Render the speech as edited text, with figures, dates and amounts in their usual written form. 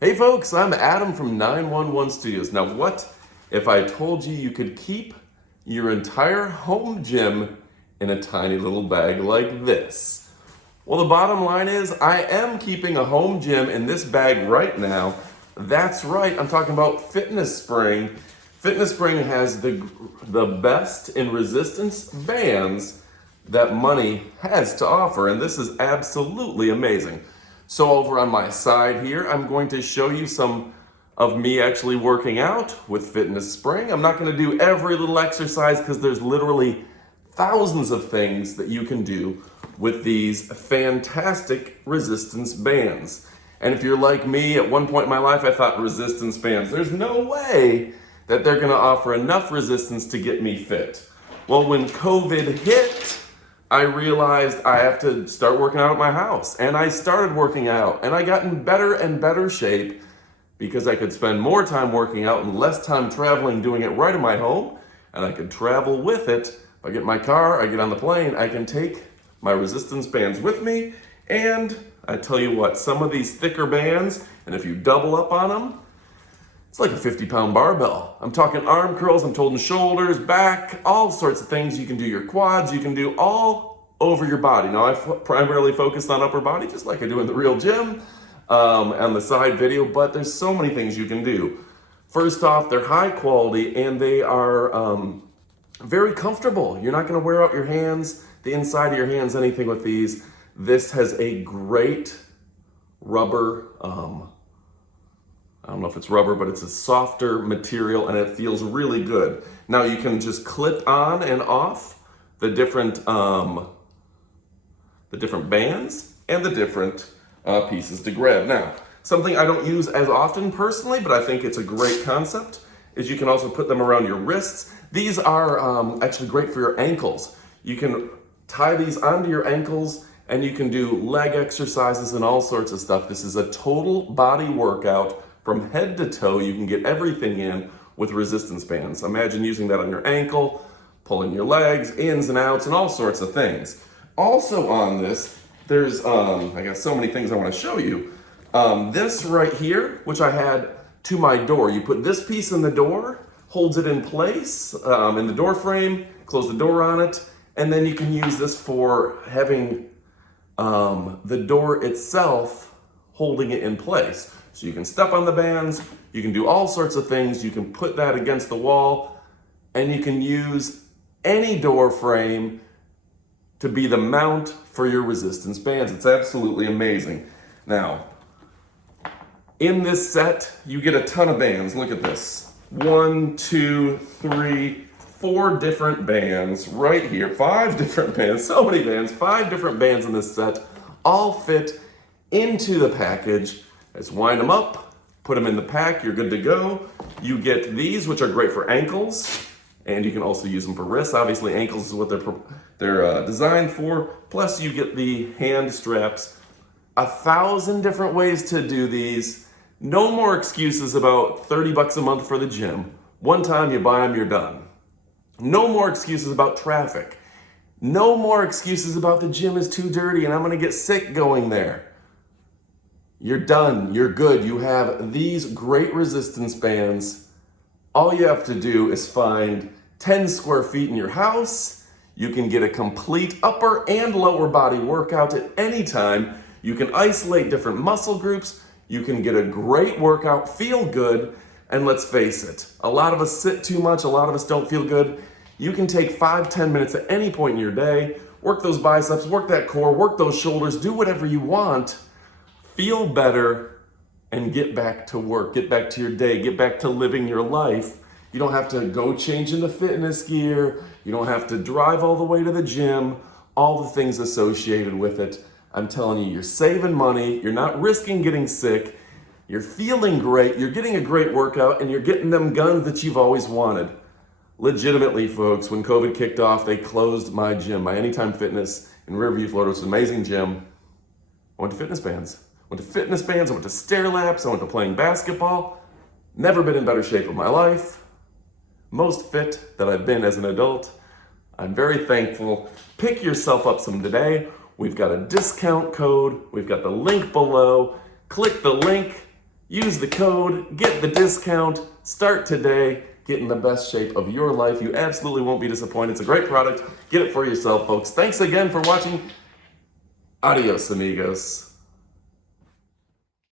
Hey folks, I'm Adam from 911 Studios. Now, what if I told you you could keep your entire home gym in a tiny little bag like this? Well, the bottom line is I am keeping a home gym in this bag right now. That's right, I'm talking about Fitness Spring. Fitness Spring has the best in resistance bands that money has to offer, and this is absolutely amazing. So over on my side here, I'm going to show you some of me actually working out with Fitness Spring. I'm not going to do every little exercise because there's literally thousands of things that you can do with these fantastic resistance bands. And if you're like me, at one point in my life, I thought resistance bands, there's no way that they're going to offer enough resistance to get me fit. Well, when COVID hit, I realized I have to start working out at my house. And I started working out, and I got in better and better shape because I could spend more time working out and less time traveling doing it right in my home. And I could travel with it. If I get in my car, I get on the plane, I can take my resistance bands with me. And I tell you what, some of these thicker bands, and if you double up on them, it's like a 50-pound barbell. I'm talking arm curls, I'm talking shoulders, back, all sorts of things. You can do your quads, you can do all over your body. Now, I primarily focused on upper body, just like I do in the real gym and the side video, but there's so many things you can do. First off, they're high quality and they are very comfortable. You're not gonna wear out your hands, the inside of your hands, anything with these. This has a great rubber, I don't know if it's rubber, but it's a softer material and it feels really good. Now you can just clip on and off the different bands and the different pieces to grab. Now, something I don't use as often personally, but I think it's a great concept, is you can also put them around your wrists. These are actually great for your ankles. You can tie these onto your ankles and you can do leg exercises and all sorts of stuff. This is a total body workout from head to toe. You can get everything in with resistance bands. Imagine using that on your ankle, pulling your legs, ins and outs, and all sorts of things. Also on this, there's, I got so many things I want to show you. This right here, which I had to my door. You put this piece in the door, holds it in place in the door frame, close the door on it, and then you can use this for having the door itself holding it in place. So you can step on the bands, you can do all sorts of things, you can put that against the wall, and you can use any door frame to be the mount for your resistance bands. It's absolutely amazing. Now, in this set, you get a ton of bands. Look at this. 1, 2, 3, 4 different bands right here. 5 different bands, so many bands, 5 different bands in this set, all fit into the package. Let's wind them up, put them in the pack, you're good to go. You get these, which are great for ankles, and you can also use them for wrists. Obviously, ankles is what they're designed for. Plus, you get the hand straps. 1,000 different ways to do these. No more excuses about 30 bucks a month for the gym. One time you buy them, you're done. No more excuses about traffic. No more excuses about the gym is too dirty and I'm gonna get sick going there. You're done, you're good. You have these great resistance bands. All you have to do is find 10 square feet in your house. You can get a complete upper and lower body workout at any time. You can isolate different muscle groups. You can get a great workout, feel good, and let's face it, a lot of us sit too much, a lot of us don't feel good. You can take 5-10 minutes at any point in your day, work those biceps, work that core, work those shoulders, do whatever you want. Feel better and get back to work, get back to your day, get back to living your life. You don't have to go change into fitness gear. You don't have to drive all the way to the gym, all the things associated with it. I'm telling you, you're saving money, you're not risking getting sick, you're feeling great, you're getting a great workout, and you're getting them guns that you've always wanted. Legitimately, folks, when COVID kicked off, they closed my gym, my Anytime Fitness in Riverview, Florida. It's an amazing gym. I went to fitness bands. I went to stair laps, I went to playing basketball. Never been in better shape of my life. Most fit that I've been as an adult. I'm very thankful. Pick yourself up some today. We've got a discount code. We've got the link below. Click the link. Use the code, get the discount, start today, get in the best shape of your life. You absolutely won't be disappointed. It's a great product. Get it for yourself, folks. Thanks again for watching. Adios, amigos.